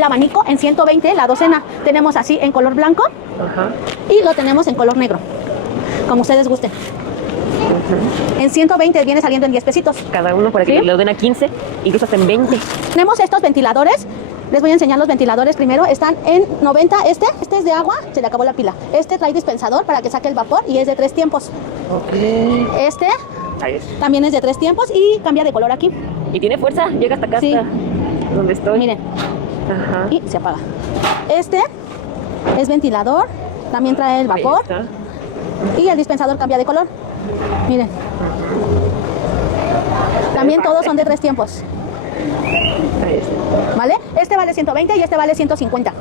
El abanico en 120 la docena. Tenemos así en color blanco. Ajá. Y lo tenemos en color negro, como ustedes gusten. En 120 viene saliendo en 10 pesitos. Cada uno por aquí, ¿Sí? le den a 15, incluso hasta en 20. Tenemos estos ventiladores. Les voy a enseñar los ventiladores primero. Están en 90. Este es de agua, se le acabó la pila. Este trae dispensador para que saque el vapor y es de 3 tiempos. Ok. Este Ahí es. también es de 3 tiempos y cambia de color aquí. Y tiene fuerza, llega hasta acá, Sí. hasta donde estoy. Miren, Ajá. y se apaga. Este es ventilador, también trae el Ahí vapor está. y el dispensador cambia de color. Miren. También todos son de 3 tiempos. Ahí está. ¿Vale? Este vale 120 y este vale 150.